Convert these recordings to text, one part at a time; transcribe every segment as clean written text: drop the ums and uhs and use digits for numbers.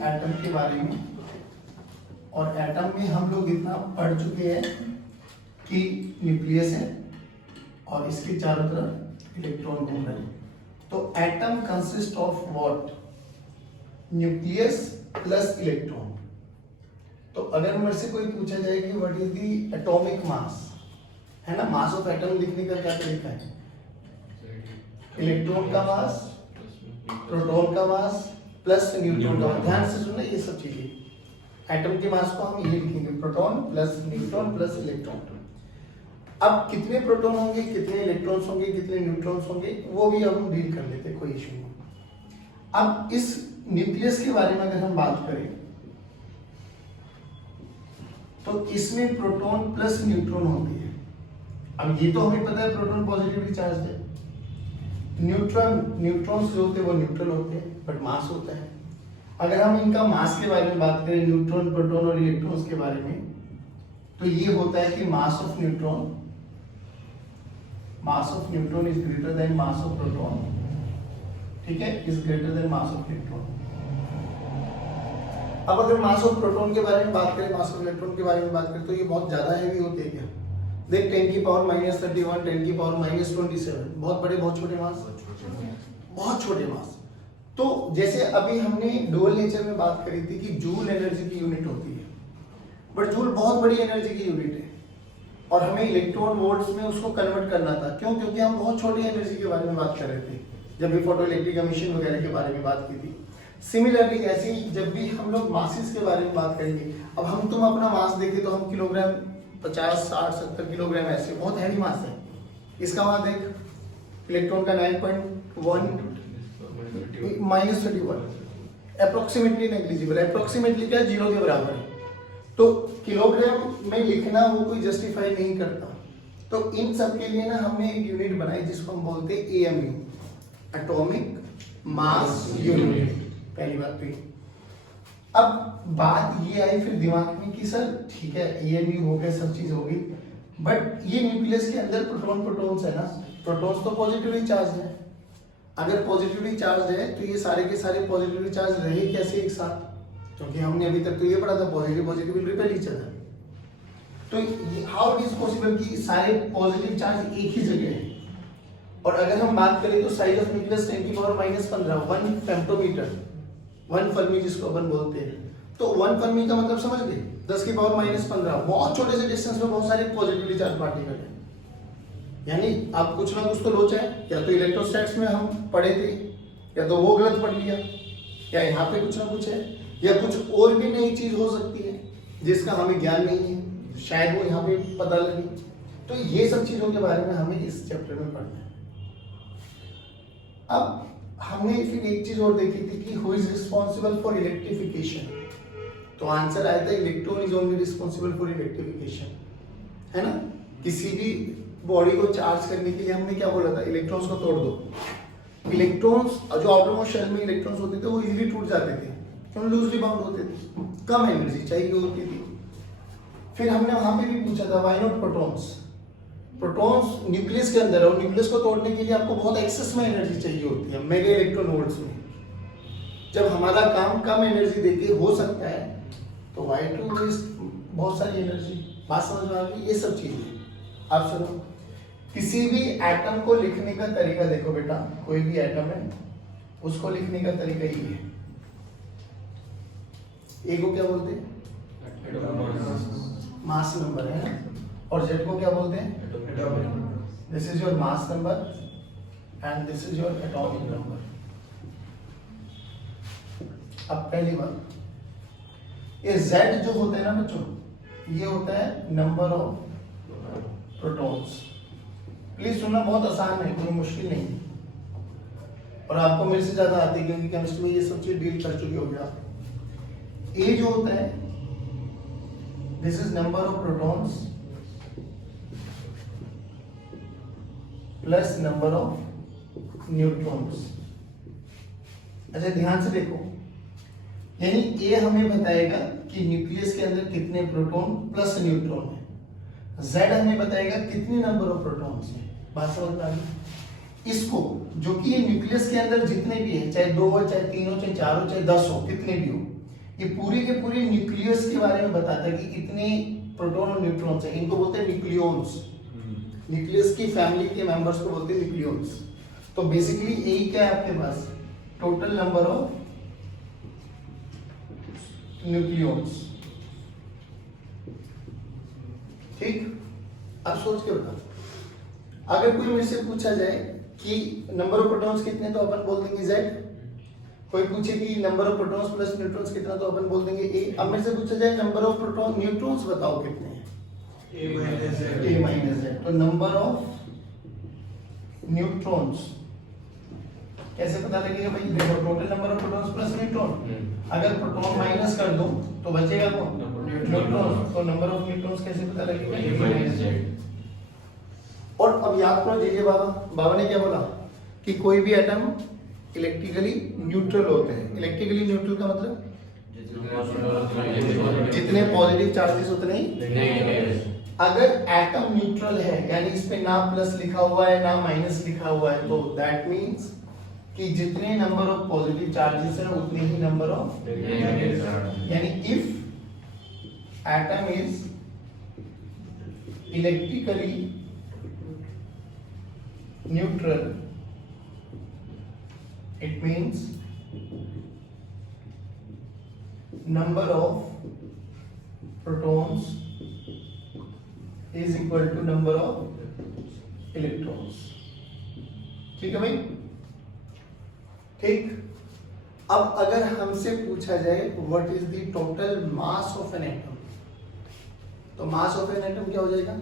Atom के बारे में, और एटम में हम लोग इतना पढ़ चुके हैं कि न्यूक्लियस है और इसके चारों तरफ इलेक्ट्रॉन घूम रहे हैं। तो atom consist of what? Nucleus plus electron. तो अगर मेरे से कोई पूछा जाए कि what is the atomic mass, है ना, मास ऑफ एटम लिखने का क्या तरीका है? इलेक्ट्रॉन का मास, प्रोटॉन का मास प्लस न्यूट्रॉन का मास। ध्यान से सुनना ये सब चीजें। एटम के मास को हम ये लिखेंगे, proton plus neutron plus electron. अब कितने प्रोटॉन होंगे, कितने इलेक्ट्रॉन्स होंगे, कितने न्यूट्रॉन्स होंगे, वो भी हम डील कर लेते, कोई इशू नहीं। अब इस न्यूक्लियस के बारे में अगर हम बात करें तो इसमें प्रोटॉन प्लस न्यूट्रॉन होती है। अब ये तो हमें पता है प्रोटॉन पॉजिटिवली चार्ज है, न्यूट्रॉन्स जो होते हैं वो न्यूट्रल होते हैं, बट मास होता है। अगर हम इनका मास के बारे में बात करें, न्यूट्रॉन, प्रोटॉन और इलेक्ट्रॉन्स के बारे में, तो ये होता है कि mass of neutron is greater then mass of proton, ठीक है, is greater then mass of electron. अब अगर मास ऑफ प्रोटॉन के बारे में बात करें, मास ऑफ इलेक्ट्रॉन के बारे में बात करें, तो ये बहुत ज्यादा हैवी होते हैं क्या? देख 10 की पावर -31, 10 की पावर -27, बहुत बड़े बहुत छोटे मास, बहुत छोटे मास। तो जैसे अभी हमने डुअल नेचर में बात करी थी कि जूल एनर्जी की यूनिट होती है, बट जूल बहुत बड़ी एनर्जी की यूनिट है और हमें इलेक्ट्रॉन वोल्ट्स में उसको कन्वर्ट करना था। क्यों? क्योंकि हम बहुत छोटी एनर्जी के बारे में बात कर रहे थे जब भी फोटो इलेक्ट्रिक एमिशन वगैरह के बारे में बात की थी। सिमिलरली ऐसे ही जब भी हम लोग मासेस के बारे में बात करेंगे, अब हम तुम अपना मास देखें तो हम किलोग्राम 50, 60, 70 किलोग्राम, ऐसे बहुत हैवी मास है। इसका वहां देख, इलेक्ट्रॉन का 9.1 -31, अप्रोक्सीमेटली नेग्लिजिबल, अप्रोक्सीमेटली क्या, 0 के बराबर है। तो किलोग्राम में लिखना वो कोई जस्टिफाई नहीं करता। तो इन सब के लिए ना हमने एक यूनिट बनाई जिसको हम बोलते हैं एएमयू, एटॉमिक मास यूनिट। पहली बात तो ये। अब बात ये आई फिर दिमाग में कि सर ठीक है एएमयू हो गया, सब चीज हो गई, बट ये न्यूक्लियस के अंदर प्रोटॉन्स है ना, प्रोटॉन्स तो पॉजिटिवली चार्ज है। अगर पॉजिटिवली चार्ज है तो ये सारे के सारे पॉजिटिवली चार्ज रहे कैसे एक साथ? क्योंकि हमने अभी तक तो ये पढ़ा था positive will repel each other. तो हाउ इट इज पॉसिबल कि सारे पॉजिटिव चार्ज एक ही जगह है? और अगर हम बात करें तो साइज ऑफ न्यूक्लियस 10 की पावर -15, 1 फेम्टोमीटर, 1 फर्मी जिसको अपन बोलते हैं। तो 1 फर्मी का मतलब समझ गए, 10 की पावर -15, बहुत छोटे से डिस्टेंस में बहुत सारे पॉजिटिवली चार्ज पार्टिकल हैं। यानी आप कुछ ना कुछ तो लोचा है, या तो इलेक्ट्रोस्टैटिक्स में हम पढ़े थे, या तो वो गलत पढ़ लिया, या यहाँ पे कुछ ना कुछ है, या कुछ और भी नई चीज हो सकती है जिसका हमें ज्ञान नहीं है, शायद वो यहाँ पे पता लगे। तो ये सब चीजों के बारे में हमें इस चैप्टर में पढ़ना है। अब हमने फिर एक चीज और देखी थी कि who is responsible for electrification. तो आंसर आया था electron is only responsible for electrification, है ना। किसी भी बॉडी को चार्ज करने के लिए हमने क्या बोला था, इलेक्ट्रॉन्स को तोड़ दो। इलेक्ट्रॉन्स जो आउटर मोस्ट शेल में इलेक्ट्रॉन्स होते थे वो इजीली टूट जाते थे, क्यों? लूजली बाउंड होते थे, कम एनर्जी चाहिए होती थी। फिर हमने वहां पे भी पूछा था why not protons. Protons nucleus के अंदर है और न्यूक्लियस को तोड़ने के लिए आपको बहुत एक्सेस में एनर्जी चाहिए होती है, मेगा इलेक्ट्रॉन वोल्ट्स में। जब हमारा काम कम एनर्जी देके हो सकता है तो व्हाई टू वेस्ट बहुत सारी एनर्जी। बात समझ में आ गई? ये सब चीजें आप सुनो। किसी भी एटम को लिखने का तरीका देखो बेटा, कोई भी एटम है उसको लिखने का तरीका ये है। ए को क्या बोलते हैं? मास नंबर, है ना। और जेड को क्या बोलते हैं? This is your mass number and this is your atomic number. अब पहली बात, ये जेड जो होता है ना बच्चों, ये होता है नंबर ऑफ प्रोटॉन्स। प्लीज सुनना, बहुत आसान है, कोई मुश्किल नहीं है, और आपको मेरे से ज्यादा आती है क्योंकि केमिस्ट्री में ये सब चीज डील कर चुके हो गया। ए जो होता है, this is number of protons plus number of neutrons. अच्छा ध्यान से देखो, यानी ए हमें बताएगा कि न्यूक्लियस के अंदर कितने प्रोटॉन प्लस न्यूट्रॉन है, जेड हमें बताएगा कितने नंबर ऑफ प्रोटॉन्स हैं। बात समझ में आ गई? इसको जो कि ये न्यूक्लियस के अंदर जितने भी है, चाहे 2 हो, चाहे 3 हो, चाहे 4 हो, चाहे 10 हो, कितने भी हो, ये पूरे के पूरे न्यूक्लियस के बारे में बताता है कि इतने प्रोटॉन और न्यूट्रॉन्स हैं, इनको बोलते हैं न्यूक्लियॉन्स। न्यूक्लियस की फैमिली के मेंबर्स को बोलते हैं न्यूक्लियॉन्स। तो बेसिकली यही क्या है आपके पास, टोटल नंबर ऑफ न्यूक्लियॉन्स। ठीक, अब सोच के बताओ, अगर कोई मेरे से पूछा जाए कि नंबर ऑफ प्रोटॉन्स कितने, तो अपन बोल देंगे Z। कोई पूछे कि number of protons plus neutrons कितना, तो अपन बोल देंगे A। अब मेरे से पूछा जाए नंबर ऑफ प्रोटॉन न्यूट्रॉन्स बताओ कितने हैं, A माइनस Z। तो नंबर ऑफ न्यूट्रॉन्स कैसे पता लगेगा भाई, देखो total number of protons plus neutron, अगर प्रोटॉन माइनस कर दूं तो बचेगा कौन, न्यूट्रॉन। तो नंबर ऑफ न्यूट्रॉन्स कैसे पता लगेगा, A माइनस Z। और अब याद करो जे बाबा ने क्या बोला कि कोई भी एटम इलेक्ट्रिकली न्यूट्रल होते हैं। इलेक्ट्रिकली न्यूट्रल का मतलब जितने पॉजिटिव चार्जेस उतने ही। अगर एटम न्यूट्रल है यानी इस पे ना प्लस लिखा हुआ है ना माइनस लिखा हुआ है, तो दैट मींस कि जितने नंबर ऑफ पॉजिटिव चार्जेस हैं उतने ही नंबर ऑफ, यानी if atom is electrically neutral, it means number of protons is equal to number of electrons। ठीक है भाई, ठीक। अब अगर हमसे पूछा जाए what is the total mass of an atom, तो मास ऑफ एन एटम क्या हो जाएगा,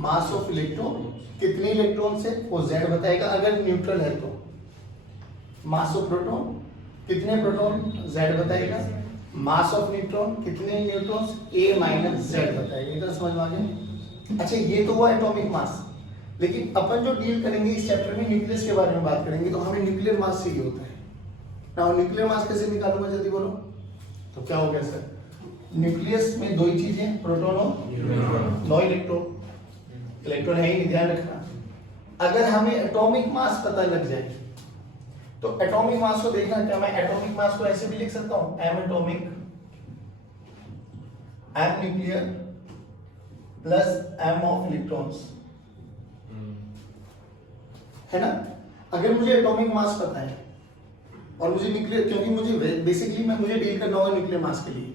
मास ऑफ इलेक्ट्रॉन, कितने इलेक्ट्रॉन से वो Z बताएगा अगर न्यूट्रल है तो। मास ऑफ प्रोटॉन, कितने प्रोटॉन Z बताएगा। मास ऑफ न्यूट्रॉन, कितने न्यूट्रॉन्स A माइनस Z बताएगा। इधर समझ में आ गया। अच्छा ये तो हुआ एटॉमिक मास, लेकिन अपन जो डील करेंगे इस चैप्टर में न्यूक्लियस के बारे में बात करेंगे, तो हमें न्यूक्लियर मास चाहिए होता है ना। न्यूक्लियर मास कैसे निकालूंगा जल्दी बोलो, तो क्या हो गया सर, न्यूक्लियस में दो ही चीजें, प्रोटॉन और नो इलेक्ट्रॉन। इलेक्ट्रॉन है ही नहीं, ध्यान रखना। अगर हमें एटॉमिक मास पता लग जाए तो एटॉमिक मास को देखना क्या, मैं एटॉमिक मास को ऐसे भी लिख सकता हूं, m atomic m nuclear plus m of electrons, है ना। अगर मुझे एटॉमिक मास पता है और मुझे न्यूक्लियर, क्योंकि मुझे बेसिकली मुझे डील करना होगा न्यूक्लियर मास के लिए,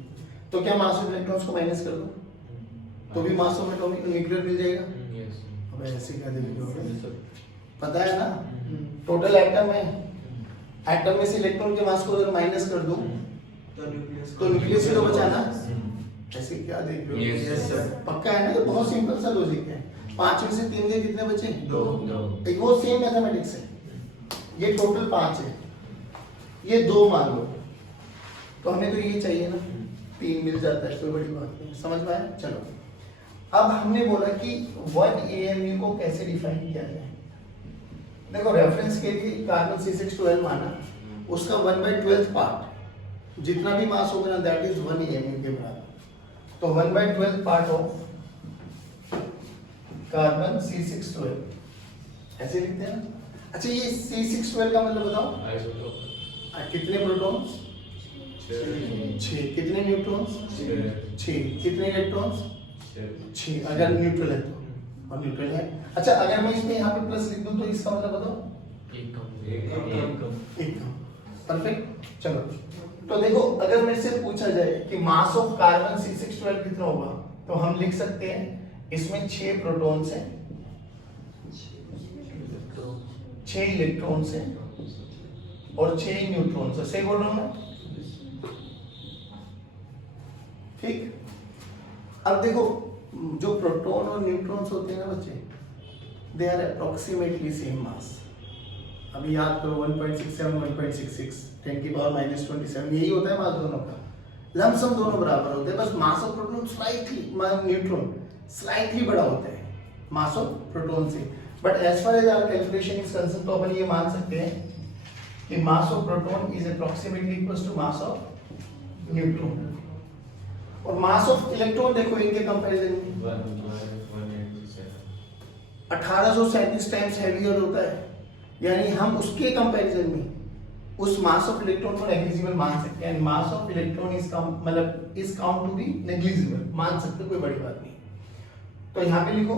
तो क्या मास ऑफ इलेक्ट्रॉन्स को माइनस कर दूं तो भी मास ऑफ एटॉमिक न्यूक्लियर मिल जाएगा। अब ऐसे क्या देखोगे, पता है ना, टोटल एटम है, एटम में से इलेक्ट्रॉन के मास को अगर माइनस कर दूं तो न्यूक्लियस ही तो बचाना। ऐसे क्या देख रहे हो, यस सर, पक्का है ना। तो बहुत सिंपल सा लॉजिक है। 5 में से 3 गए, कितने बचे, 2। वो सेम मैथमेटिक्स है, ये टोटल 5 है, ये 2 मान लो, तो हमें तो ये चाहिए ना, 3 मिल जाता है, कोई बड़ी बात नहीं। समझ में आया। चलो अब हमने बोला कि 1 AMU को कैसे डिफाइन किया जाए। देखो रेफरेंस के लिए कार्बन C612 माना, उसका 1/12 पार्ट जितना भी मास होगा ना दैट इज 1 AMU के बराबर। तो 1/12 पार्ट ऑफ कार्बन C612 ऐसे लिखते हैं ना। अच्छा ये C612 का मतलब बताओ, कितने प्रोटॉन्स, 6, कितने न्यूट्रॉन्स, 6, कितने इलेक्ट्रॉन्स, 6 अगर न्यूट्रल है तो, और न्यूट्रल है। अच्छा अगर मैं इसमें यहाँ पे प्लस लिख दूं तो इसका मतलब बताओ, एक कम। परफेक्ट। चलो तो देखो अगर मेरे से पूछा जाए कि मास ऑफ कार्बन C612 कितना होगा, तो हम लिख सकते हैं इसमें 6 प्रोटॉन्स हैं, 6 इलेक्ट्रॉन्स हैं और 6 न्यूट्रॉन्स है। सही बोल रहा हूं मैं, ठीक। अब देखो जो प्रोटॉन और न्यूट्रॉन्स होते हैं ना बच्चे, they are approximately same mass. अभी याद करो 1.67 1.66 10 की पावर -27 यही होता है मास दोनों का, लमसम दोनों बराबर होते हैं, बस mass of proton slightly, neutron slightly बड़ा होता है मास ऑफ प्रोटॉन से। But as far as our calculation is concern, तो अपन ये मान सकते हैं कि mass of proton is approximately equal to mass of neutron. और मास ऑफ इलेक्ट्रॉन देखो इनके कंपैरिजन में 1837 टाइम्स हैवियर होता है, यानी हम उसके कंपैरिजन में उस मास ऑफ इलेक्ट्रॉन को नेग्लिजिबल मान सकते हैं। मास ऑफ इलेक्ट्रॉन इज मतलब is count to be negligible, मान सकते, कोई बड़ी बात नहीं। तो यहाँ पे लिखो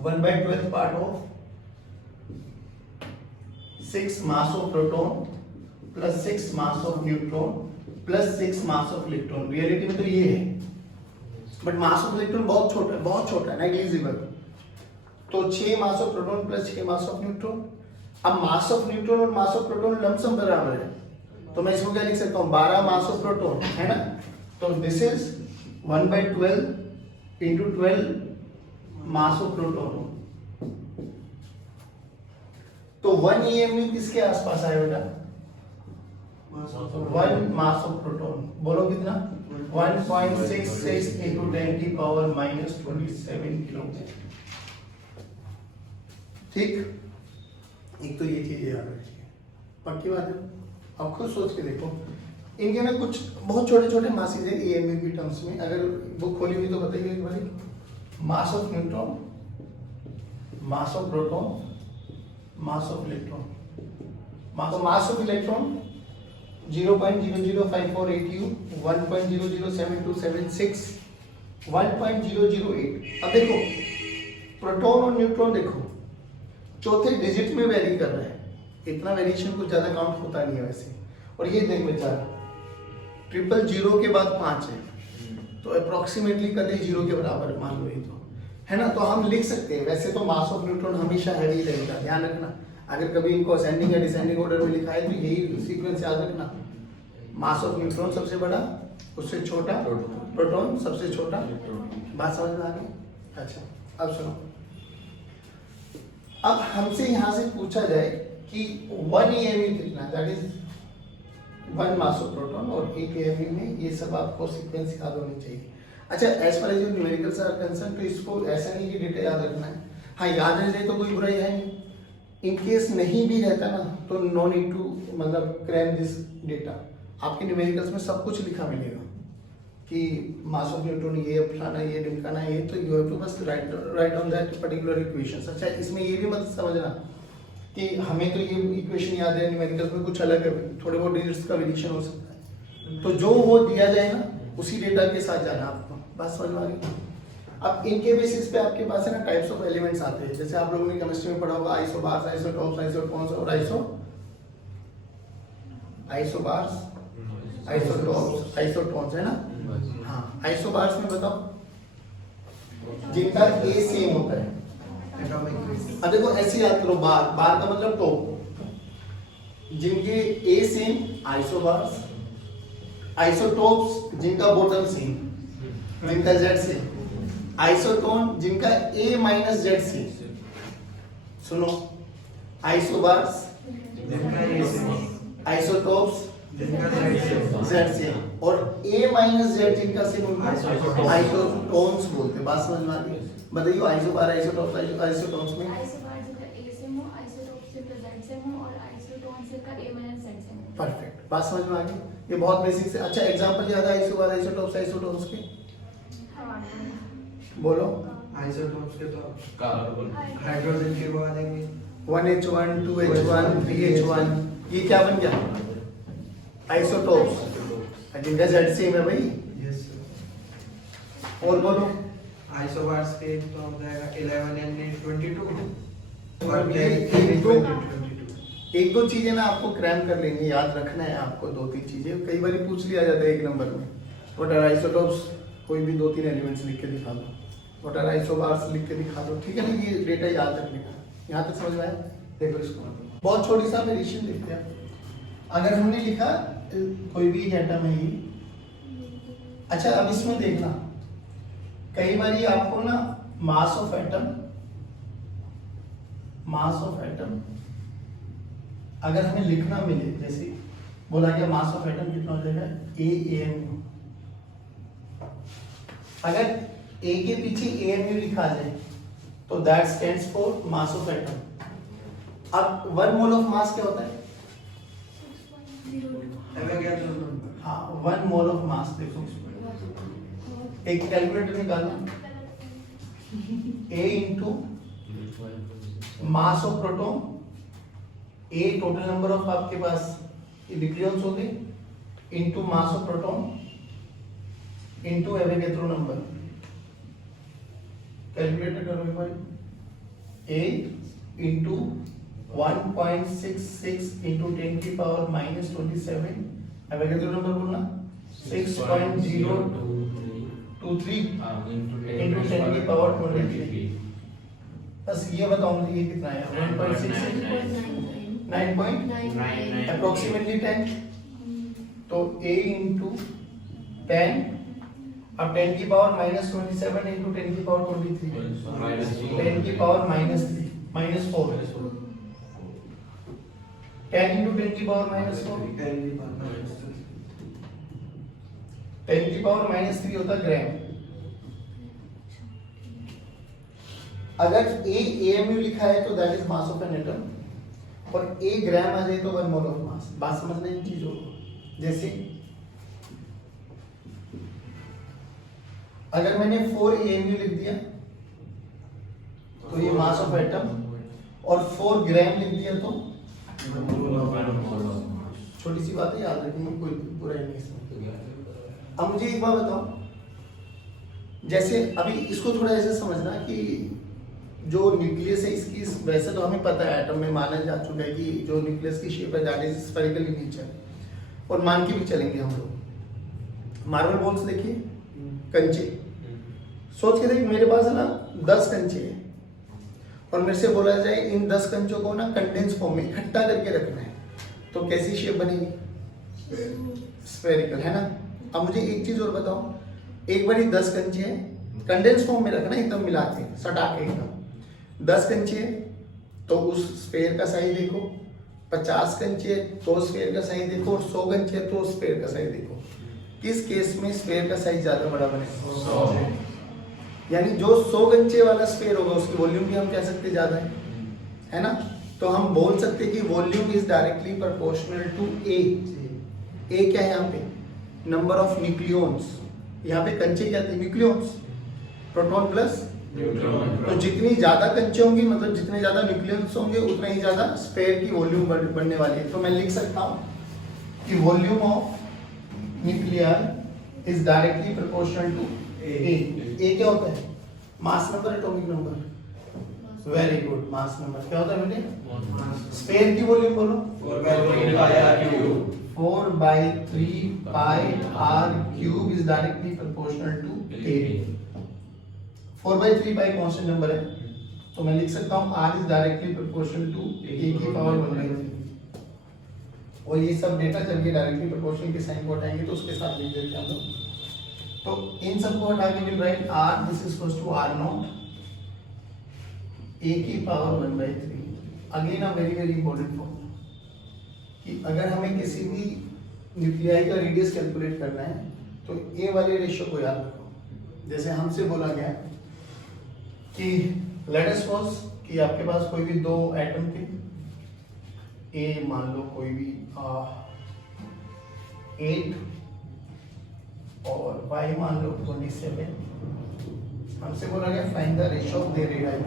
1/12 part of 6 mass of proton plus 6 mass of neutron plus 6 mass of electron. Reality में तो ये है, बट मास ऑफ इलेक्ट्रॉन बहुत छोटा है, नेग्लिजिबल। तो 6 मास of proton plus 6 mass of neutron. अब मास ऑफ न्यूट्रॉन और मास ऑफ प्रोटॉन लमसम बराबर है, तो मैं इसको क्या लिख सकता हूँ, 12 मास ऑफ प्रोटॉन, है ना। तो this is 1/12 into 12 mass of proton. तो 1 EMU किसके आसपास आया बेटा, 1 मास ऑफ प्रोटॉन। बोलो कितना, 1.66 इंटू 10⁻⁻27 किलो। ठीक, एक तो ये चीज याद रखिए, पक्की बात है। अब खुद सोच के देखो, इनके ना कुछ बहुत छोटे छोटे मासेज है EMU की टर्म्स में। अगर बुक खोली हुई तो बताइए एक बार। Mass of neutron, mass of proton, mass of electron. Mass of electron 0.00548U, 1.007276, 1.008। अब देखो प्रोटॉन और न्यूट्रॉन देखो चौथे डिजिट में वेरी कर रहे हैं, इतना वेरिएशन कुछ ज्यादा काउंट होता नहीं है वैसे। और ये देख बेचारा 000 के बाद 5 है, तो अप्रोक्सीमेटली कभी 0 के बराबर मान लो ये तो, है ना। तो हम लिख सकते हैं, वैसे तो मास ऑफ न्यूट्रॉन हमेशा हैवी रहेगा, ध्यान रखना। अगर कभी इनको असेंडिंग या डिसेंडिंग ऑर्डर में लिखा है तो यही सीक्वेंस याद रखना। मास ऑफ न्यूट्रॉन सबसे बड़ा, उससे छोटा प्रोटॉन, सबसे छोटा। बात समझ में आ गई? अच्छा, अब सुनो। अब हमसे यहां से पूछा जाए कि 1 EMU कितना, that is 1 mass of proton, और 1 EMU में ये सब आपको सीक्वेंस याद होनी चाहिए। अच्छा, as far as numericals are concern, तो इसको ऐसा नहीं कि डेटा याद रखना है। हाँ, याद रह जाए तो कोई बुराई है नहीं। इन केस नहीं भी रहता ना, तो नो नीड टू मतलब क्रैम दिस डेटा। आपके न्यूमेरिकल्स में सब कुछ लिखा मिलेगा कि मास ऑफ न्यूट्रॉन ये, फलाना ये, ढिमकाना ये, तो यू हैव टू बस right on that particular equations. अच्छा, इसमें ये भी मत समझना कि हमें तो ये इक्वेशन याद है, न्यूमेरिकल्स में कुछ अलग है, थोड़े बहुत डिजिट्स का वेरिएशन हो सकता है। तो जो वो दिया जाए ना, उसी डेटा के साथ जाना आपको। बात समझ में आ गई? अब इनके बेसिस पे आपके पास है ना टाइप्स ऑफ एलिमेंट्स आते हैं। जैसे आप लोगों ने केमिस्ट्री में पढ़ा होगा आइसोबार्स, आइसोटॉप्स, आइसोटोन्स और आइसोबार्स, आइसोटॉप्स, आइसोटोन्स, है ना। हाँ, आइसोबार्स में बताओ जिनका ए सेम होता है। अब देखो ऐसे याद करो, बार का मतलब टॉप, जिनके ए सेम आइसोबार्स, आइसोटॉप्स जिनका बॉटम सेम, जिनका जेड सेम, आइसोटोन जिनका ए माइनस जेड सेम। सुनो, आइसोबार्स, आइसोटॉप्स जेड से, और ए माइनस जेड जिनका सेम आइसोटोन्स बोलते हैं। बात समझ में आ गई? बताइए आइसोबार, आइसोटॉप्स, आइसोटोन्स में परफेक्ट। बात समझ में आ गई? ये बहुत बेसिक से। अच्छा, एग्जांपल याद है आइसोबार, आइसोटॉप्स, आइसोटोन्स के? बोलो। आइसोटोप्स के तो हाइड्रोजन के वो आ जाएंगे 1H1, 2H1, 3H1। ये क्या बन गया? आइसोटोप्स, जिनका जेड सेम है भाई। Yes sir. और बोलो। आइसोबार्स के तो हो जाएगा 11 and 22 और एक दो चीजें ना आपको क्रैम कर लेनी, याद रखना है आपको। 2-3 चीजें कई बार पूछ लिया जाता है 1 नंबर में। व्हाट आर आइसोटोप्स, कोई भी 2-3 एलिमेंट्स लिख के दिखा दो। व्हाट आर आइसोबार्स लिख के दिखा दो, ठीक है ना। ये डेटा याद रखने का। यहाँ तक समझ में आया? देखो इसको, बहुत छोटी सा वेरिएशन देखते हैं। अगर हमने लिखा कोई भी एटम है ये, अच्छा अब इसमें देखना, कई बार आपको ना मास ऑफ एटम अगर हमें लिखना मिले, जैसे बोला गया मास ऑफ एटम कितना हो जाएगा, AMU। अगर A के पीछे AMU लिखा जाए तो that stands for mass of atom. अब 1 मोल ऑफ मास क्या होता है? हाँ, 1 मोल ऑफ मास। देखो एक कैलकुलेटर निकालना, A into mass of proton A total number of आपके पास न्यूक्लियॉन्स हो गए into mass of proton into Avogadro number. Calculator करो एक बार। ए इंटू 1.66 इंटू 10 की पावर -27 एवोगैड्रो नंबर बोलना 6.023 इंटू 10 की पावर 23। बस ये बताओ मुझे ये कितना है 1.66 9. अप्रोक्सीमेटली 10। तो a इंटू 10 अब 10 की पावर -27 इंटू 10 की पावर 23 10 की पावर -4 10 इंटू 10 की पावर -4 10 की पावर -3 होता ग्राम। अगर a AMU लिखा है तो that is mass of an atom और a ग्राम आ जाए तो 1 मोल ऑफ मास। बात समझना इन चीजों को। जैसे अगर मैंने 4 AMU लिख दिया तो ये मास ऑफ एटम और 4 ग्राम लिख दिया तो छोटी सी बात है, याद रखनी, कोई बुराई नहीं इसमें। अब मुझे एक बात बताओ, जैसे अभी इसको थोड़ा ऐसे समझना कि जो न्यूक्लियस है इसकी, वैसे तो हमें पता है एटम में माना जा चुका है कि जो न्यूक्लियस की शेप है that is spherical in nature और मान के भी चलेंगे हम लोग। मार्बल बॉल्स देखिए, कंचे, सोच के देखिए मेरे पास है ना 10 कंचे हैं और मेरे से बोला जाए इन 10 कंचों को ना कंडेंस फॉर्म में इकट्ठा करके रखना है तो कैसी शेप बनेगी? स्फेरिकल, है ना। अब मुझे एक चीज और बताओ, एक बारी 10 कंचे हैं, कंडेंस फॉर्म में रखना एकदम मिला के सटा के एकदम। 10 कंचे हैं तो उस स्फेयर का साइज देखो, 50 कंचे हैं तो स्फेयर का साइज देखो और 100 कंचे हैं तो स्फेयर का साइज देखो। किस केस में स्फेयर का साइज ज्यादा बड़ा बनेगा? यानी जो 100 कंचे वाला स्फेयर होगा उसकी वॉल्यूम भी हम कह सकते ज्यादा है ना। तो हम बोल सकते हैं कि volume is directly proportional to A. A क्या है यहाँ पे? Number of nucleons. यहाँ पे कंचे क्या थे? Nucleons, proton plus neutron. तो जितनी ज्यादा कंचे होंगी मतलब जितने ज्यादा न्यूक्लियॉन्स होंगे उतना ही ज्यादा स्फेयर की वॉल्यूम बढ़ने वाली है। तो मैं लिख सकता हूँ कि volume of nuclear is directly proportional to A. A क्या होता है? Mass number, atomic number. Very good, mass number. क्या होता है बेटे? स्फेयर की वॉल्यूम बोलो 4/3 pi r cube is directly proportional to a। 4/3 pi constant number है तो मैं लिख सकता हूँ r is directly proportional to a की पावर 1/3। और ये सब डेटा जब ये डायरेक्टली प्रोपोर्शनल के साइन को हटाएंगे तो उसके साथ लिख देते हैं हम लोग। तो इन सबको हटा के will write r this is equals to r not a की power 1/3। Again a very very important formula कि अगर हमें किसी भी न्यूक्लियाई का रेडियस कैलकुलेट करना है तो a वाले रेशियो को याद रखो। जैसे हमसे बोला गया कि लेट अस सपोज कि आपके पास कोई भी दो एटम थे, a मान लो कोई भी 8 और y मान लो 27। हमसे बोला गया find the ratio of their radii.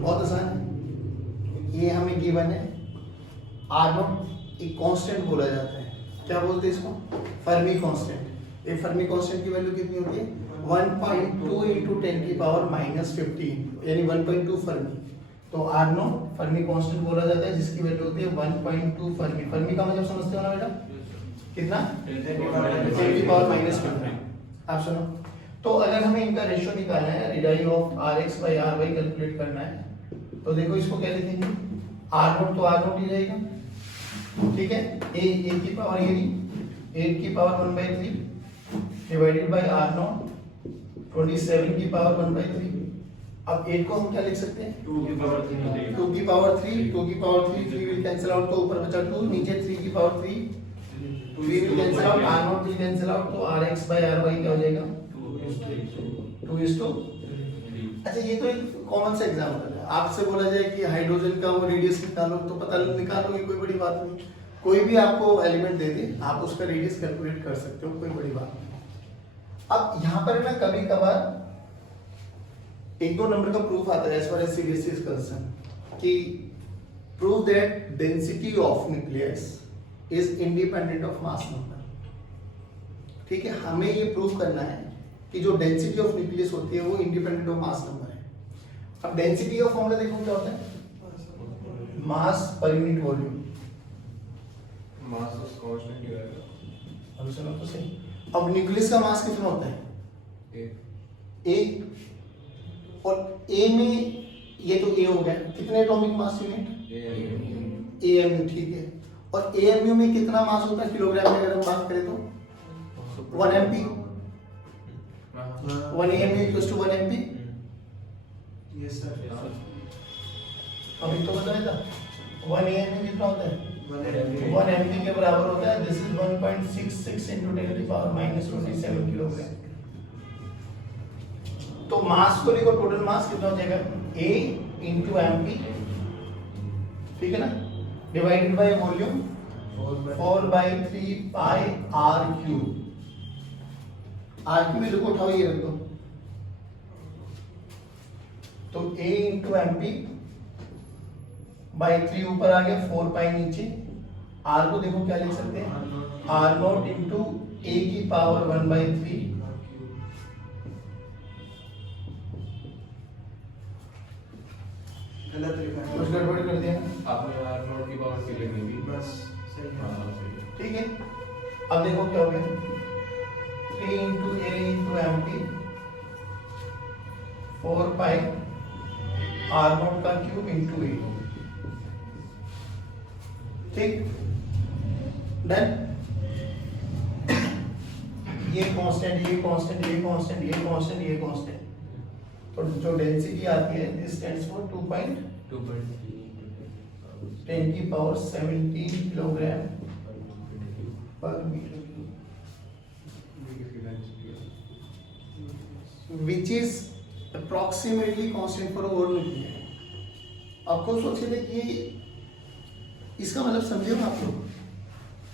बहुत आसान है, ये हमें गिवन है r नॉट, एक कांस्टेंट बोला जाता है। क्या बोलते हैं इसको? Fermi constant. ये फर्मी कांस्टेंट की वैल्यू कितनी होती है? 1.2 into 10 की पावर -15 यानी 1.2 फर्मी। तो r नॉट फर्मी कांस्टेंट बोला जाता है जिसकी वैल्यू होती है 1.2 फर्मी। फर्मी का मतलब समझते हो ना बेटा? कितना? 10 की पावर -15। आप सुनो, तो अगर हमें इनका रेशियो निकालना है, रेडियाई ऑफ rx/ry कैलकुलेट करना है तो देखो इसको क्या लिखेंगे? r नॉट तो r नॉट ही रहेगा, ठीक है। a की पावर ये 8 की power 1/3 divided by r not 27 की पावर 1/3। अब 8 को हम क्या लिख सकते हैं? 2 की पावर 3 2 की पावर 3 3 विल कैंसिल आउट तो ऊपर बचा 2, नीचे 3 की power 3 will cancel out, r not will cancel out तो rx/ry क्या हो जाएगा? 2:3। अच्छा, ये तो एक कॉमन सा एग्जांपल है। आपसे बोला जाए कि हाइड्रोजन का वो रेडियस निकालो तो पता निकालोगे, कोई बड़ी बात नहीं। कोई भी आपको एलिमेंट दे दे आप उसका रेडियस कैलकुलेट कर सकते हो, कोई बड़ी बात नहीं। अब यहाँ पर ना कभी कभार 1-2 नंबर का प्रूफ आता है as far as CBSE is concern कि prove that density of nucleus is independent of mass number. ठीक है, हमें ये प्रूव करना है कि जो डेंसिटी ऑफ न्यूक्लियस होती है वो इंडिपेंडेंट ऑफ मास नंबर है। अब डेंसिटी ऑफ फॉर्मूला देखो क्या होता है, mass per unit volume. Mass is constant divided अब सुनो तो सही, अब न्यूक्लियस का मास कितना होता है, ए, और ए में ये तो ए हो गया, कितने एटॉमिक मास यूनिट, एएमयू। ठीक है, और एएमयू में कितना मास होता है किलोग्राम में अगर हम बात करें तो 1 mp, 1 AMU equals to 1 mp। Yes sir. अभी तो बताया था 1 AMU कितना होता है, 1 mp के बराबर होता है, this is 1.66 into 10 to the power minus 27 kilogram. तो मास को लिखो, टोटल मास कितना हो जाएगा, A into mp, ठीक है ना, divided by volume 4/3 pi r cube। r की वैल्यू को उठाओ, ये रख दो, तो A into mp बाई 3 ऊपर आ गया, 4 पाई नीचे, r को देखो क्या लिख सकते हैं, r0 into a की पावर 1/3 गलत लिखा है। कुछ गड़बड़ कर दिया, आपने आर नोट की पावर से लिखनी थी बस सही है। हाँ सही है। ठीक है। अब देखो क्या हो गया, 3 into a into mp 4 pi r0 का क्यूब into a। ठीक, डन। ये कांस्टेंट, ये कांस्टेंट, ये कांस्टेंट, ये कांस्टेंट, ये कांस्टेंट, तो जो डेंसिटी आती है दिस स्टैंड्स फॉर 2.10 की पावर 17 किलोग्राम पर metre, which is approximately constant for a whole nuclei। आपको सोचिए कि इसका मतलब समझे हो आप लोग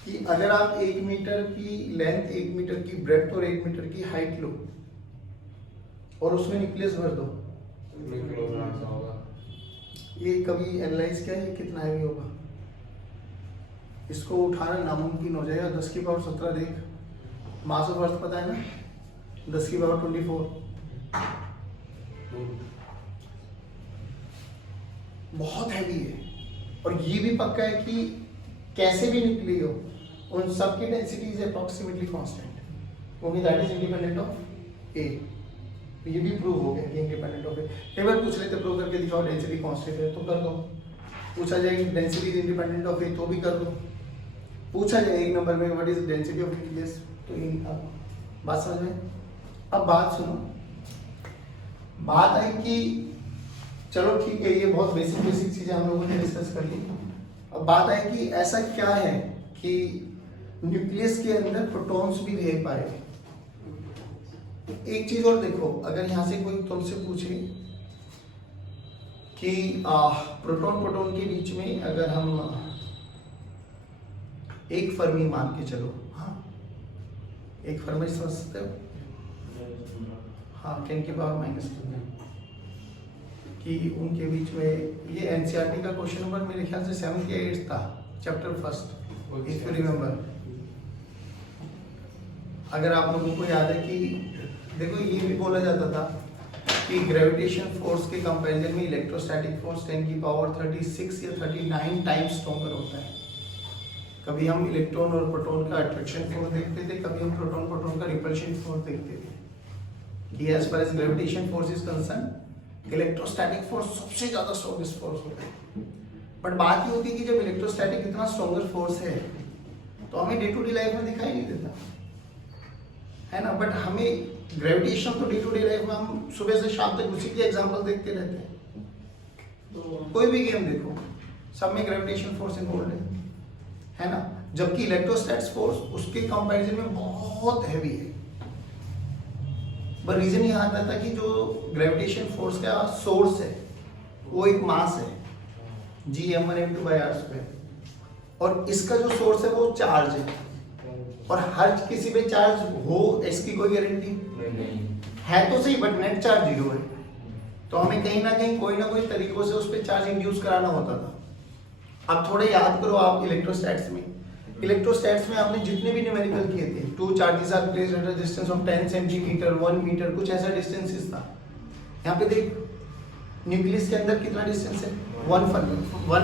कि अगर आप 1 मीटर की लेंथ, 1 मीटर की ब्रेड्थ और 1 मीटर की हाइट लो और उसमें न्यूक्लियस भर दो, किलोग्राम सा होगा। ये कभी एनालाइज किया है कितना हैवी होगा, इसको उठाना नामुमकिन हो जाएगा। 10 की पावर 17 देख, मास ऑफ अर्थ पता है ना, 10 की पावर 24, बहुत हैवी है। और ये भी पक्का है कि कैसे भी निकली हो उन सब की डेंसिटी इज अप्रोक्सीमेटली कांस्टेंट, क्योंकि दैट इज इंडिपेंडेंट ऑफ ए। ये भी प्रूव हो गया कि इंडिपेंडेंट ऑफ ए। कई बार पूछ लेते प्रूव करके दिखाओ डेंसिटी कांस्टेंट है, तो कर दो। पूछा जाए कि डेंसिटी इज इंडिपेंडेंट ऑफ ए, तो भी कर दो। पूछा जाए 1 नंबर में what is density of nucleus, तो बात समझ में। अब बात सुनो, बात आई कि चलो ठीक है, ये बहुत बेसिक चीजें हम लोगों ने डिस्कस कर ली। अब बात आई कि ऐसा क्या है कि न्यूक्लियस के अंदर प्रोटॉन्स भी रह पाए। एक चीज और देखो, अगर यहाँ से कोई तुमसे पूछे कि प्रोटॉन के बीच में अगर हम एक फर्मी मान के चलो, हाँ एक फर्मी समझ सकते हो, हाँ 10 की पावर -2, कि उनके बीच में, ये एनसीईआरटी का क्वेश्चन नंबर मेरे ख्याल से 7th या 8th था, चैप्टर 1, इफ यू रिमेम्बर। अगर आप लोगों को याद है कि देखो ये भी बोला जाता था कि ग्रेविटेशन फोर्स के कंपैरिजन में इलेक्ट्रोस्टैटिक फोर्स 10 की पावर 36 या 39 टाइम्स स्ट्रॉन्गर होता है। कभी हम इलेक्ट्रॉन और प्रोटॉन का अट्रैक्शन फोर्स देखते थे, कभी हम प्रोटॉन का रिपल्शन फोर्स देखते थे। कि as far as gravitation force is concern, electrostatic force सबसे ज्यादा स्ट्रॉन्गेस्ट फोर्स होता है। बट बात ये होती है कि जब इलेक्ट्रोस्टैटिक इतना स्ट्रॉन्गर फोर्स है तो हमें डे टू डे लाइफ में दिखाई नहीं देता है ना, बट हमें ग्रेविटेशन तो डे टू डे लाइफ में हम सुबह से शाम तक उसी के एग्जांपल देखते रहते हैं। तो कोई भी गेम देखो, सब में ग्रेविटेशन फोर्स इन्वॉल्व है ना, जबकि इलेक्ट्रोस्टैटिक फोर्स उसके कंपैरिजन में बहुत हैवी है। पर रीजन यहाँ आता था कि जो ग्रेविटेशन फोर्स का सोर्स है वो एक मास है Gm1m2/r², और इसका जो सोर्स है वो चार्ज है, और हर किसी पे चार्ज हो इसकी कोई गारंटी नहीं है तो सही, बट नेट चार्ज 0 है। तो हमें कहीं ना कहीं कोई ना कोई तरीकों से उस पर चार्ज इंड्यूस कराना होता था। अब थोड़ा याद करो आप इलेक्ट्रोस्टैट्स में, इलेक्ट्रोस्टैट्स में आपने जितने भी न्यूमेरिकल किए थे, 2 charges are placed at a distance of 10 centimetre, 1 metre, कुछ ऐसा डिस्टेंसेस था। यहाँ पे देख न्यूक्लियस के अंदर कितना डिस्टेंस है, 1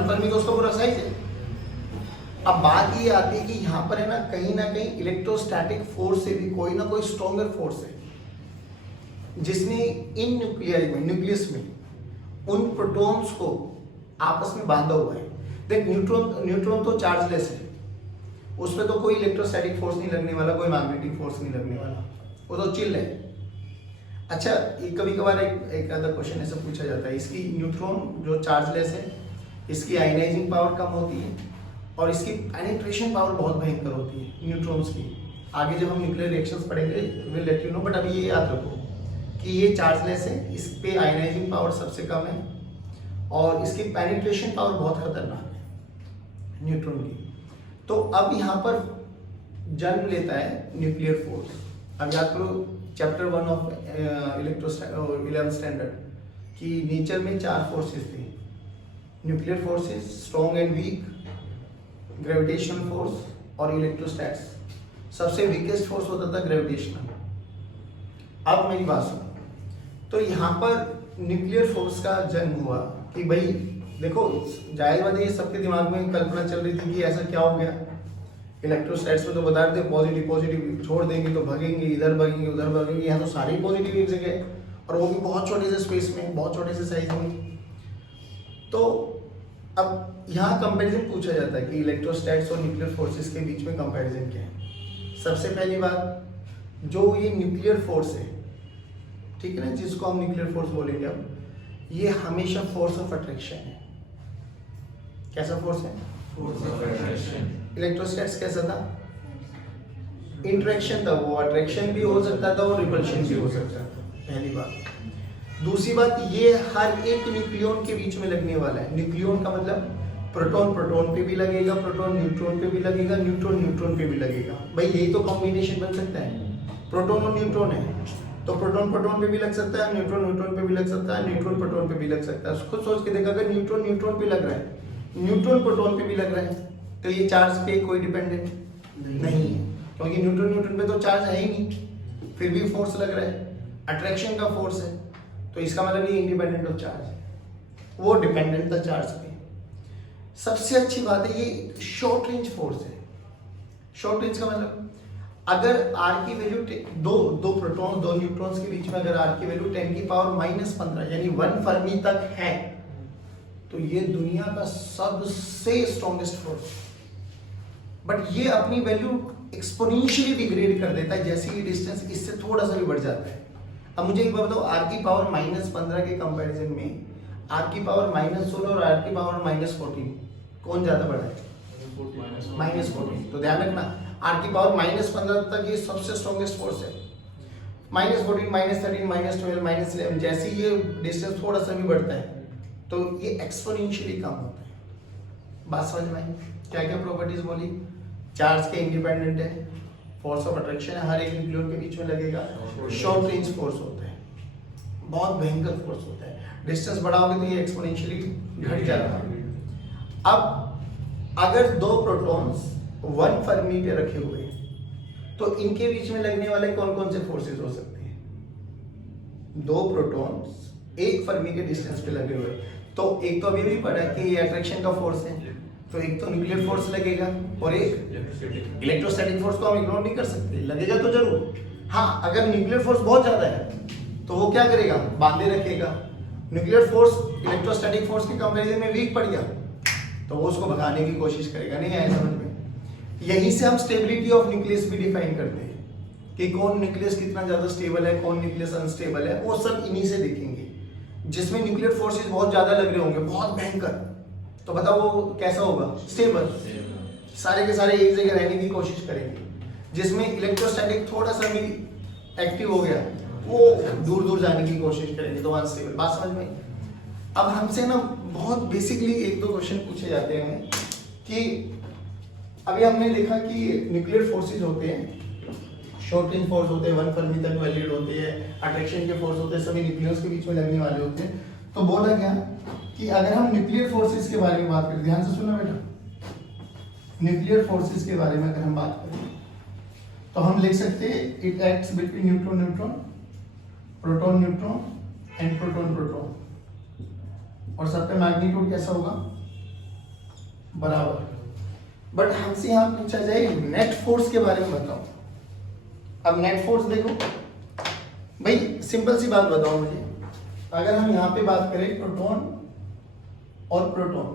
फर्मी तो उसका पूरा साइज है। अब बात ये आती है कि यहाँ पर है ना कहीं इलेक्ट्रोस्टैटिक फोर्स से भी कोई ना कोई स्ट्रॉन्गर फोर्स है जिसने इन न्यूक्लियस में उन प्रोटॉन्स को आपस में बांधा हुआ है। देख न्यूट्रॉन तो चार्जलेस है, उसमें तो कोई इलेक्ट्रोस्टैटिक फोर्स नहीं लगने वाला, कोई मैग्नेटिक फोर्स नहीं लगने वाला, वो तो चिल है। अच्छा, ये कभी कभार एक आधा क्वेश्चन ऐसा पूछा जाता है, इसकी न्यूट्रॉन जो चार्जलेस है इसकी आयनाइजिंग पावर कम होती है और इसकी पेनिट्रेशन पावर बहुत भयंकर होती है न्यूट्रॉन्स की। आगे जब हम न्यूक्लियर रिएक्शंस पढ़ेंगे will let you know, but अभी ये याद रखो कि ये चार्जलेस है, इस पे आयनाइजिंग पावर सबसे कम है और इसकी पेनिट्रेशन पावर बहुत खतरनाक है न्यूट्रॉन की। तो अब यहाँ पर जन्म लेता है न्यूक्लियर फोर्स। अब याद करो चैप्टर 1 ऑफ 11th स्टैंडर्ड कि नेचर में 4 फोर्सेस थी, nuclear forces, strong and weak, gravitational force और इलेक्ट्रोस्टैट्स। सबसे वीकेस्ट फोर्स होता था ग्रेविटेशनल। अब मेरी बात सुनो, तो यहाँ पर न्यूक्लियर फोर्स का जन्म हुआ कि भाई देखो जाहिर बात है ये सबके दिमाग में कल्पना चल रही थी कि ऐसा क्या हो गया, इलेक्ट्रोस्टैट्स में तो बता रहे थे पॉजिटिव छोड़ देंगे तो भागेंगे, इधर भागेंगे उधर भागेंगे, यहाँ तो सारे पॉजिटिव एक जगह है और वो भी बहुत छोटे से स्पेस में, बहुत छोटे से साइज में। तो अब यहाँ कंपैरिजन पूछा जाता है कि इलेक्ट्रोस्टैट्स और न्यूक्लियर फोर्सेस के बीच में कंपैरिजन क्या है। सबसे पहली बात, जो ये न्यूक्लियर फोर्स है, ठीक है ना, जिसको हम न्यूक्लियर फोर्स बोलेंगे, अब ये हमेशा फोर्स ऑफ अट्रैक्शन है। कैसा फोर्स है? Force of attraction. इलेक्ट्रोस्टैट्स कैसा था? इंटरेक्शन था, वो अट्रैक्शन भी हो सकता था और रिपल्शन भी हो सकता था, पहली बात। दूसरी बात, ये हर एक न्यूक्लियन के बीच में लगने वाला है। न्यूक्लियन का मतलब प्रोटॉन प्रोटॉन पे भी लगेगा, प्रोटॉन न्यूट्रॉन पे भी लगेगा, न्यूट्रॉन न्यूट्रॉन पे भी लगेगा। भाई यही तो कॉम्बिनेशन बन सकता है, प्रोटॉन और न्यूट्रॉन है तो प्रोटॉन प्रोटॉन पे भी लग सकता है, न्यूट्रॉन न्यूट्रॉन पे भी लग सकता है, न्यूट्रॉन प्रोटॉन पे भी लग सकता है। खुद सोच के देखा, अगर न्यूट्रॉन न्यूट्रॉन पे लग रहा है, न्यूट्रॉन प्रोटॉन पे भी लग रहा है, तो ये चार्ज पे कोई डिपेंडेंट नहीं है, क्योंकि न्यूट्रॉन न्यूट्रॉन पे तो चार्ज है ही नहीं, फिर भी फोर्स लग रहा है, अट्रैक्शन का फोर्स है, तो इसका मतलब ये इंडिपेंडेंट ऑफ चार्ज है, वो डिपेंडेंट था चार्ज पे। सबसे अच्छी बात है ये शॉर्ट रेंज फोर्स है। शॉर्ट रेंज का मतलब अगर r की वैल्यू दो प्रोटॉन दो न्यूट्रॉन्स के बीच में अगर r की वैल्यू 10⁻⁻15 यानी 1 फर्मी तक है, तो ये दुनिया का सबसे स्ट्रॉन्गेस्ट फोर्स। बट ये अपनी वैल्यू एक्सपोनेंशियली डिग्रेड कर देता है जैसे ही डिस्टेंस इससे थोड़ा सा भी बढ़ जाता है। अब मुझे एक बात बताओ, r⁻−15 के कंपैरिजन में r⁻−16 और r⁻−14 कौन ज्यादा बड़ा है? -14। तो ध्यान रखना, r⁻−15 तक ये सबसे स्ट्रॉन्गेस्ट फोर्स है। -14, -13, -12, -11 जैसे ये डिस्टेंस थोड़ा सा भी बढ़ता है तो ये एक्सपोनेंशियली कम होता है। बात समझ में आई? क्या क्या प्रॉपर्टीज बोली? चार्ज के इंडिपेंडेंट है, फोर्स ऑफ अट्रैक्शन है, हर एक न्यूक्लियन के बीच में लगेगा, शॉर्ट रेंज फोर्स होता है, बहुत भयंकर फोर्स होता है। डिस्टेंस बढ़ाओगे तो ये एक्सपोनेंशियली घट जाता है। अब अगर दो प्रोटॉन्स 1 फर्मी पे रखे हुए हैं तो इनके बीच में लगने वाले कौन कौन से फोर्सेस हो सकते हैं? दो प्रोटॉन्स 1 फर्मी के डिस्टेंस पे लगे हुए, तो एक तो अभी भी पढ़ा है कि ये अट्रैक्शन का फोर्स है, तो एक तो न्यूक्लियर फोर्स लगेगा और एक इलेक्ट्रोस्टैटिक फोर्स को हम इग्नोर नहीं कर सकते, लगेगा तो जरूर। हाँ, अगर न्यूक्लियर फोर्स बहुत ज्यादा है तो वो क्या करेगा? बांधे रखेगा। न्यूक्लियर फोर्स इलेक्ट्रोस्टैटिक फोर्स के कंपैरिजन में वीक पड़ गया तो वो उसको भगाने की कोशिश करेगा। नहीं आया समझ में? यहीं से हम स्टेबिलिटी ऑफ न्यूक्लियस भी डिफाइन करते हैं कि कौन न्यूक्लियस कितना ज्यादा स्टेबल है, कौन न्यूक्लियस अनस्टेबल है, वो सब इन्हीं से देखेंगे। जिसमें न्यूक्लियर फोर्सेस बहुत ज्यादा लग रहे होंगे, बहुत भयंकर, तो बताओ वो कैसा होगा? स्टेबल। सारे के सारे एक जगह रहने की कोशिश करेंगे। जिसमें इलेक्ट्रोस्टैटिक थोड़ा सा भी एक्टिव हो गया वो दूर दूर जाने की कोशिश करेंगे, तो अनस्टेबल। बात समझ में? अब हमसे ना बहुत बेसिकली 1-2 क्वेश्चन पूछे जाते हैं कि अभी हमने देखा कि न्यूक्लियर फोर्सेस होते हैं, शॉर्ट रेंज फोर्स होते हैं, 1 फर्मी तक वैलिड होते हैं, अट्रैक्शन के फोर्स होते हैं, सभी न्यूक्लियस के बीच में लगने वाले होते हैं। तो बोला गया कि अगर हम न्यूक्लियर फोर्सेस के बारे में बात करें, ध्यान से सुनना बेटा, न्यूक्लियर फोर्सेस के बारे में अगर हम बात करें तो हम लिख सकते हैं it acts between neutron neutron, proton neutron and proton proton, और सब पे मैग्नीट्यूड कैसा होगा, बराबर। बट हमसे यहाँ पूछा जाए नेट फोर्स के बारे में बताओ। अब नेट फोर्स देखो भाई, सिंपल सी बात बताओ मुझे, अगर हम यहाँ पे बात करें प्रोटॉन और प्रोटॉन,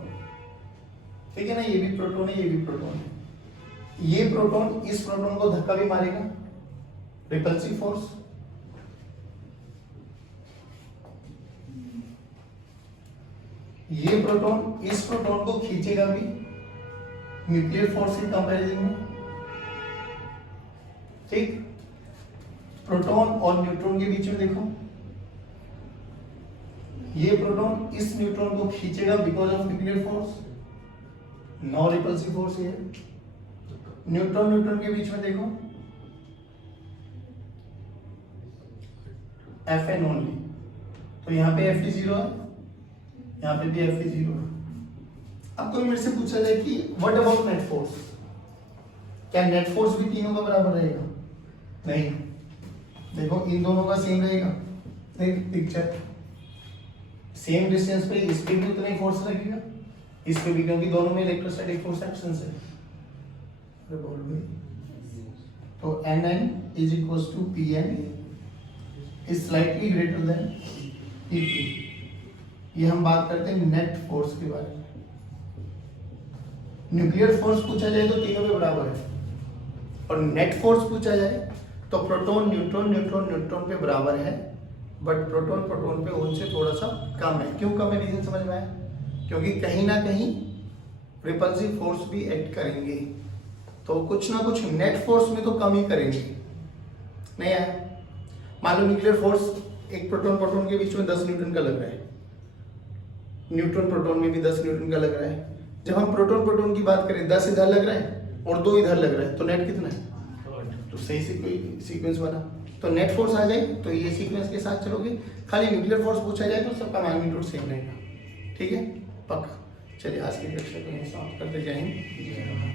ठीक है ना, ये भी प्रोटॉन है, ये भी प्रोटॉन है, ये प्रोटॉन इस प्रोटॉन को धक्का भी मारेगा, रिपल्सिव फोर्स, ये प्रोटॉन इस प्रोटॉन को खींचेगा भी, न्यूक्लियर फोर्स के कंपैरिजन में, ठीक। प्रोटॉन और न्यूट्रॉन के बीच में देखो, ये प्रोटॉन इस न्यूट्रॉन को खींचेगा because of nuclear force, no repulsive force है। न्यूट्रॉन न्यूट्रॉन के बीच में देखो, Fn ओनली, तो यहाँ पे Fe0 है, यहाँ पे भी Fe0 है। अब कोई मेरे से पूछा जाए कि व्हाट अबाउट नेट फोर्स, क्या नेट फोर्स भी तीनों का बराबर रहेगा? नहीं, देखो इन दोनों का सेम रहेगा, देख पिक्चर, सेम डिस्टेंस पे इस पे भी उतना ही फोर्स लगेगा, इस पे भी, क्योंकि दोनों में इलेक्ट्रोस्टैटिक फोर्स एक्शन है। बोल भाई, तो Nn is equals to Pn is slightly greater than Pp। ये हम बात करते हैं नेट फोर्स के बारे में। न्यूक्लियर फोर्स पूछा जाए तो तीनों पे बराबर है, और नेट फोर्स पूछा जाए तो प्रोटॉन न्यूट्रॉन न्यूट्रॉन न्यूट्रॉन पे बराबर है, बट प्रोटॉन प्रोटॉन पे उनसे थोड़ा सा कम है। क्यों कम है, रीजन समझ में आया? क्योंकि कहीं ना कहीं रिपल्सिव फोर्स भी एक्ट करेंगे, तो कुछ ना कुछ नेट फोर्स में तो कम ही करेंगे। नहीं आया? मान लो न्यूक्लियर फोर्स एक प्रोटॉन प्रोटॉन के बीच में 10 न्यूटन का लग रहा है, न्यूट्रॉन प्रोटॉन में भी 10 न्यूटन का लग रहा है। जब हम प्रोटॉन प्रोटॉन की बात करें, 10 इधर लग रहा है और 2 इधर लग रहा है, तो नेट कितना है? तो सही से कोई सीक्वेंस बना, तो नेट फोर्स आ जाए तो ये सीक्वेंस के साथ चलोगे। खाली न्यूक्लियर फोर्स पूछा जाए तो सबका मैग्नीट्यूड सेम रहेगा, ठीक है, पक्का। चलिए आज की कक्षा को यहीं समाप्त करते, जय हिंद।